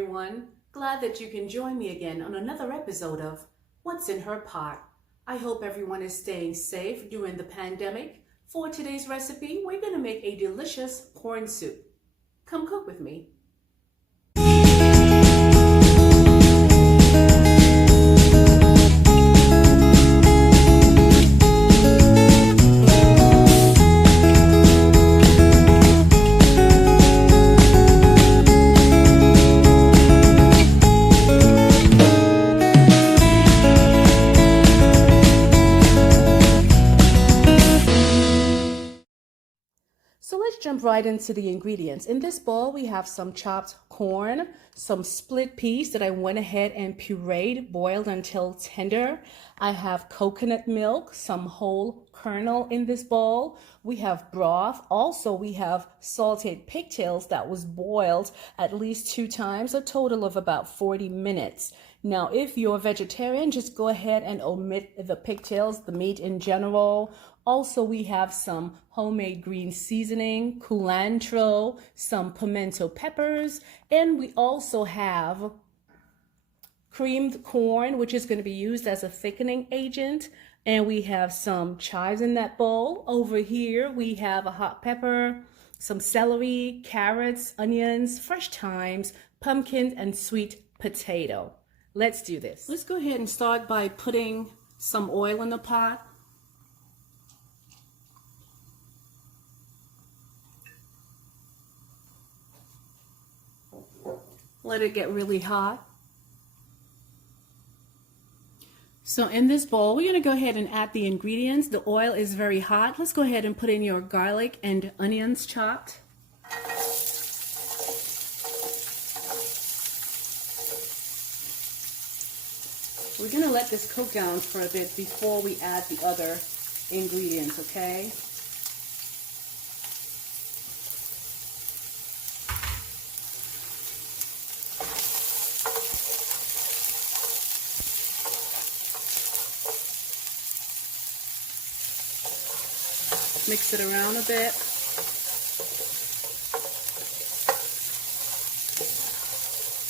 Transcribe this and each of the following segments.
everyone. Glad that you can join me again on another episode of What's in Her Pot. I hope everyone is staying safe during the pandemic. For today's recipe, we're going to make a delicious corn soup. Come cook with me. So let's jump right into the ingredients. In this bowl, we have some chopped corn, some split peas that I went ahead and pureed, boiled until tender. I have coconut milk, some whole kernel in this bowl. We have broth. Also, we have salted pigtails that was boiled at least 2 times, a total of about 40 minutes. Now, if you're a vegetarian, just go ahead and omit the pigtails, the meat in general. Also, we have some homemade green seasoning, culantro, some pimento peppers, and we also have creamed corn, which is going to be used as a thickening agent. And we have some chives in that bowl. Over here, we have a hot pepper, some celery, carrots, onions, fresh thymes, pumpkin, and sweet potato. Let's do this. Let's go ahead and start by putting some oil in the pot. Let it get really hot. So in this bowl, we're going to go ahead and add the ingredients. The oil is very hot. Let's go ahead and put in your garlic and onions chopped. We're going to let this cook down for a bit before we add the other ingredients, okay? Mix it around a bit.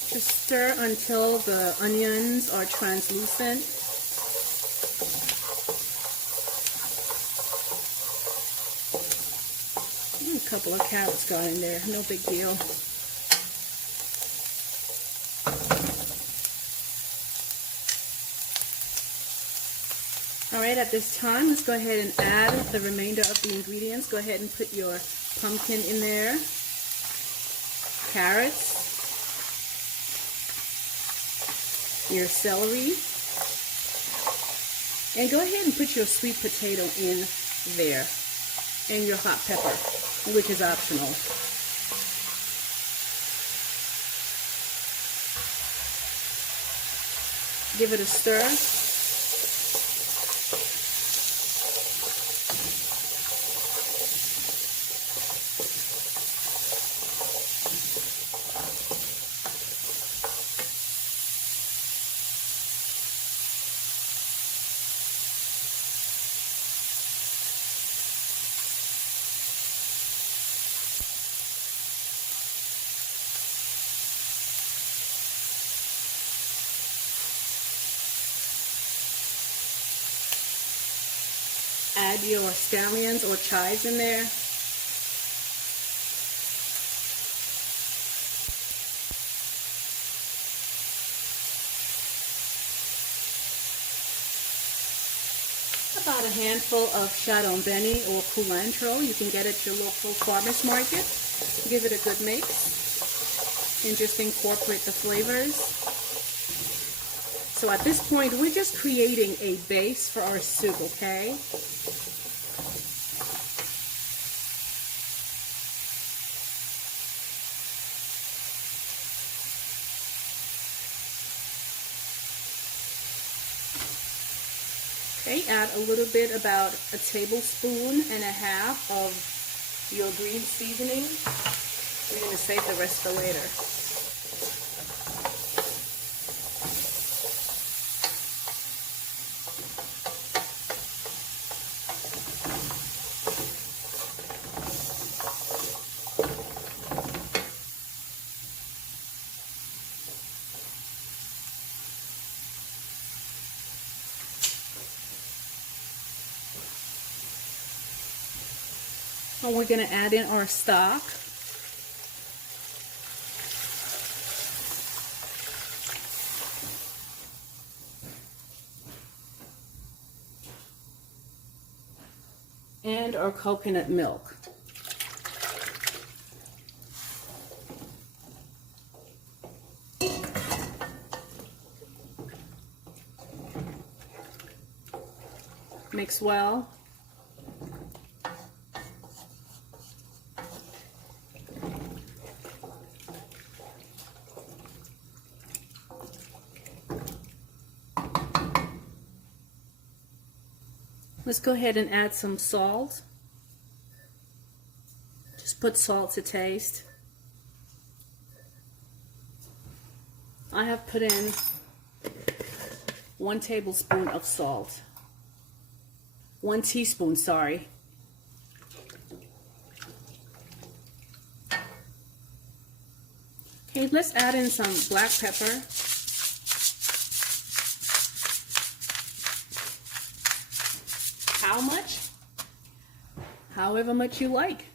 Just stir until the onions are translucent. A couple of carrots got in there, no big deal. Alright, at this time, let's go ahead and add the remainder of the ingredients. Go ahead and put your pumpkin in there, carrots, your celery, and go ahead and put your sweet potato in there, and your hot pepper, which is optional. Give it a stir. Add your scallions or chives in there. About a handful of benny or culantro. You can get it at your local farmer's market. Give it a good mix and just incorporate the flavors. So at this point, we're just creating a base for our soup, okay? Okay, add a little bit, about a tablespoon and a half of your green seasoning. We're going to save the rest for later. And we're going to add in our stock. And our coconut milk. Mix well. Let's go ahead and add some salt. Just put salt to taste. I have put in 1 tablespoon of salt. 1 teaspoon, sorry. Okay, let's add in some black pepper. How much? However much you like.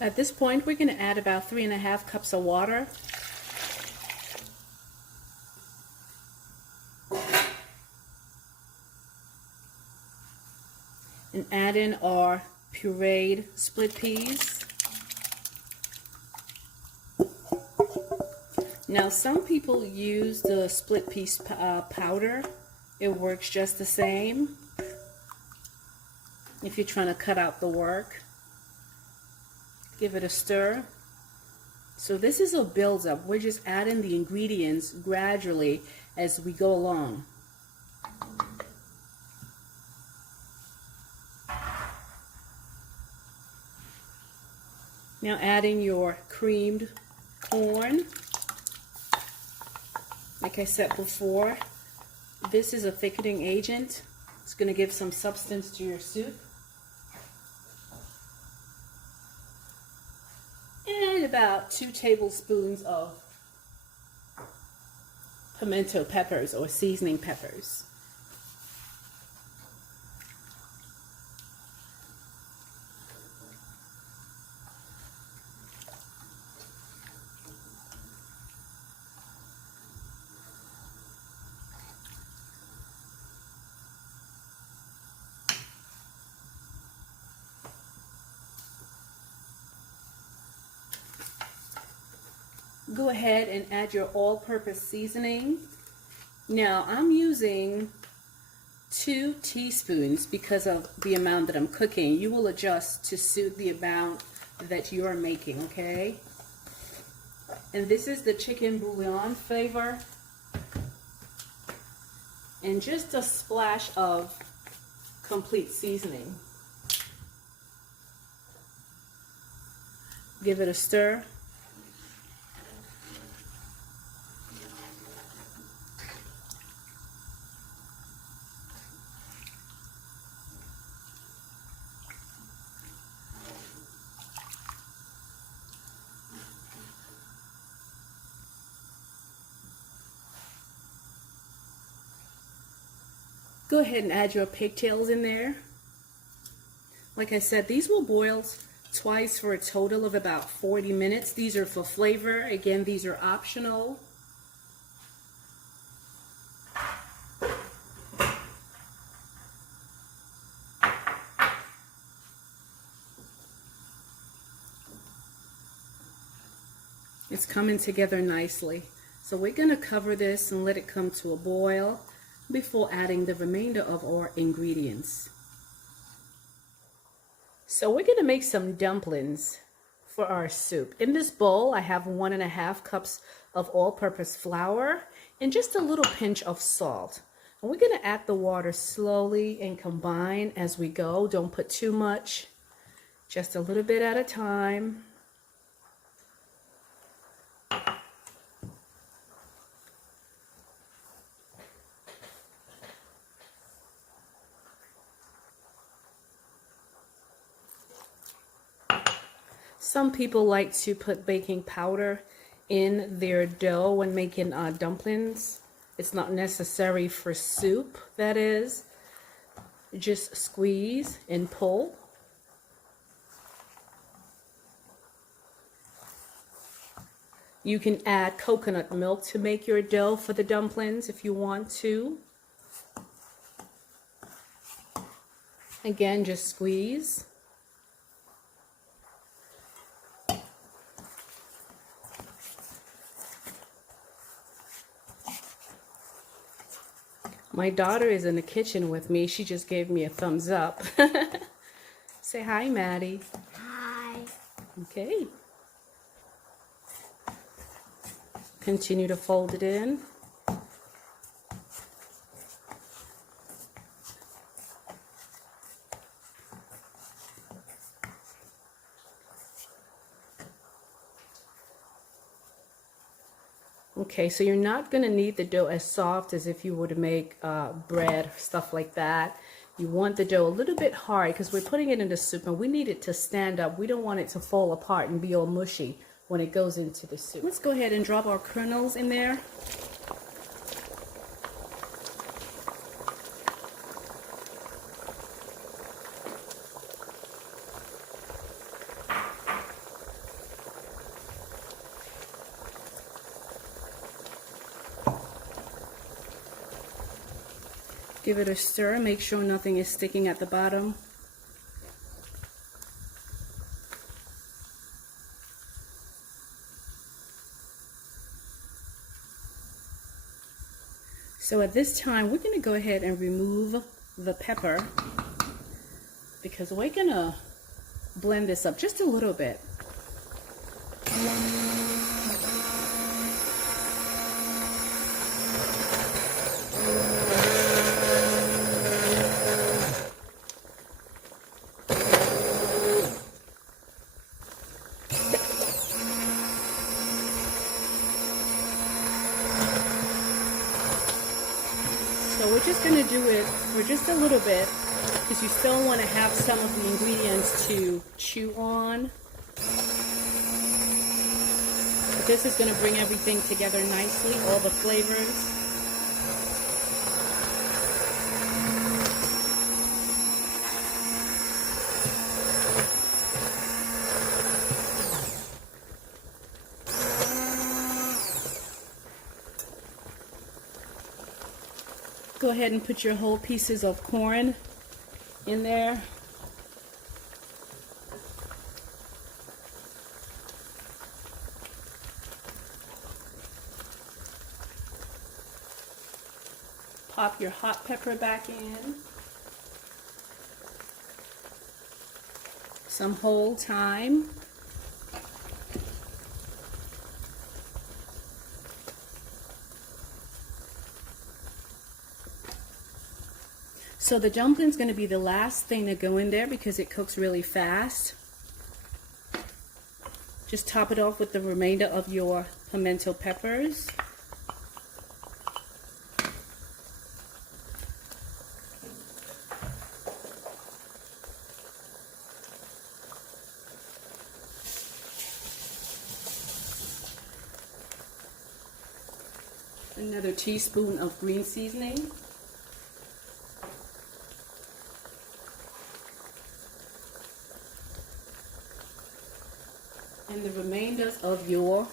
At this point, we're going to add about 3½ cups of water. And add in our pureed split peas. Now, some people use the split pea powder. It works just the same if you're trying to cut out the work. Give it a stir. So this is a build-up. We're just adding the ingredients gradually as we go along. Now adding your creamed corn. Like I said before, this is a thickening agent. It's going to give some substance to your soup. And about 2 tablespoons of pimento peppers or seasoning peppers. Go ahead and add your all-purpose seasoning. Now I'm using 2 teaspoons because of the amount that I'm cooking. You will adjust to suit the amount that you are making, okay? And this is the chicken bouillon flavor. And just a splash of complete seasoning. Give it a stir. Go ahead and add your pigtails in there. Like I said, these will boil twice for a total of about 40 minutes. These are for flavor. Again, these are optional. It's coming together nicely. So we're going to cover this and let it come to a boil before adding the remainder of our ingredients. So we're going to make some dumplings for our soup. In this bowl, I have 1½ cups of all-purpose flour and just a little pinch of salt. And we're going to add the water slowly and combine as we go. Don't put too much, just a little bit at a time. Some people like to put baking powder in their dough when making dumplings. It's not necessary for soup, that is. Just squeeze and pull. You can add coconut milk to make your dough for the dumplings if you want to. Again, just squeeze. My daughter is in the kitchen with me. She just gave me a thumbs up. Say hi, Maddie. Hi. Okay. Continue to fold it in. Okay, so you're not going to need the dough as soft as if you were to make bread, stuff like that. You want the dough a little bit hard because we're putting it in the soup and we need it to stand up. We don't want it to fall apart and be all mushy when it goes into the soup. Let's go ahead and drop our kernels in there. Give it a stir, make sure nothing is sticking at the bottom. So at this time, we're going to go ahead and remove the pepper because we're going to blend this up just a little bit. So we're just going to do it for just a little bit because you still want to have some of the ingredients to chew on. But this is going to bring everything together nicely, all the flavors. Go ahead and put your whole pieces of corn in there. Pop your hot pepper back in. Some whole thyme. So the dumpling's going to be the last thing to go in there because it cooks really fast. Just top it off with the remainder of your pimento peppers. Another teaspoon of green seasoning. And the remainders of your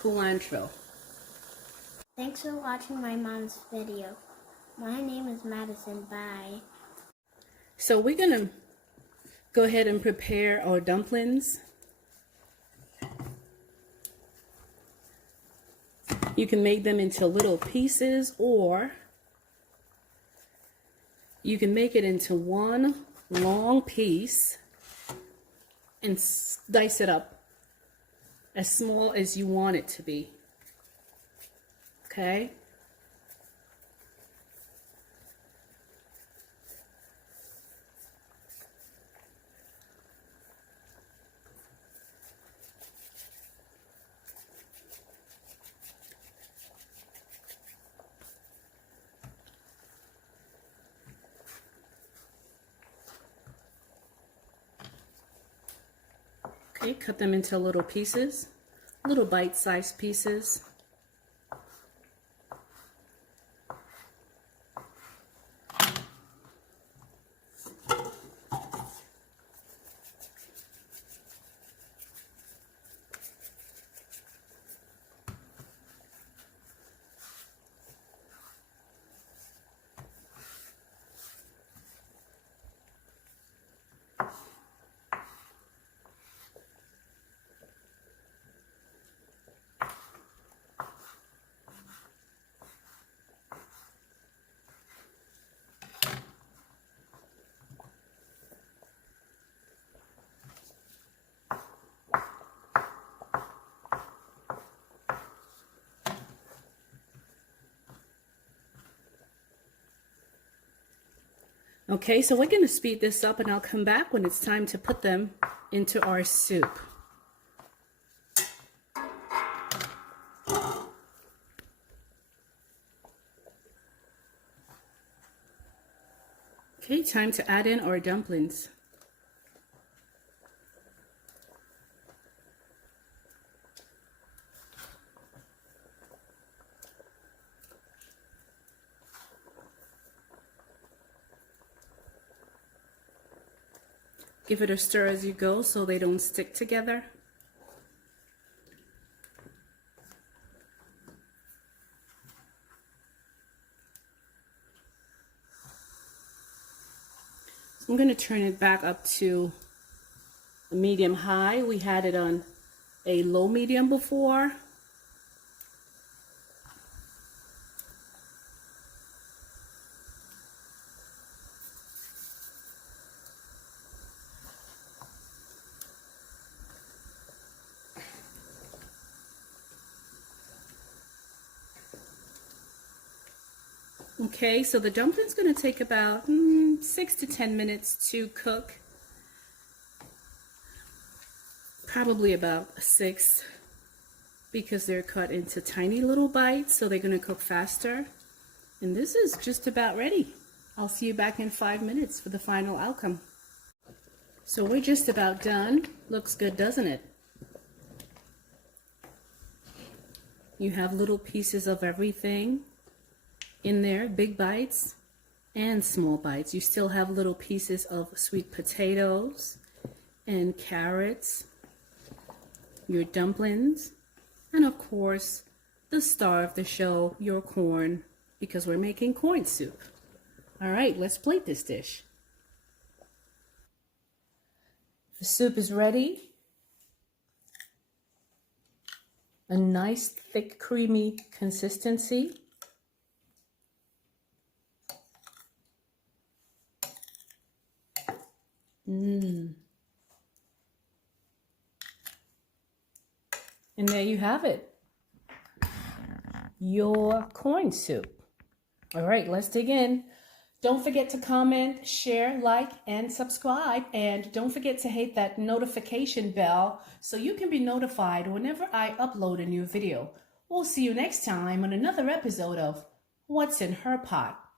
culantro. Thanks for watching my mom's video. My name is Madison. Bye. So we're going to go ahead and prepare our dumplings. You can make them into little pieces or you can make it into one long piece and dice it up as small as you want it to be. Okay? Okay, Okay, cut them into little pieces, little bite-sized pieces. Okay, so we're going to speed this up and I'll come back when it's time to put them into our soup. Okay, time to add in our dumplings. Give it a stir as you go so they don't stick together. So I'm going to turn it back up to a medium high. We had it on a low medium before. Okay, so the dumpling's going to take about 6 to 10 minutes to cook. Probably about 6 because they're cut into tiny little bites, so they're going to cook faster. And this is just about ready. I'll see you back in 5 minutes for the final outcome. So we're just about done. Looks good, doesn't it? You have little pieces of everything in there, big bites and small bites. You still have little pieces of sweet potatoes and carrots, your dumplings, and of course the star of the show, your corn, because we're making corn soup. All right, let's plate this dish. The soup is ready. A nice thick creamy consistency. And there you have it, your corn soup. All right, let's dig in. Don't forget to comment, share, like, and subscribe. And don't forget to hit that notification bell so you can be notified whenever I upload a new video. We'll see you next time on another episode of What's in Her Pot.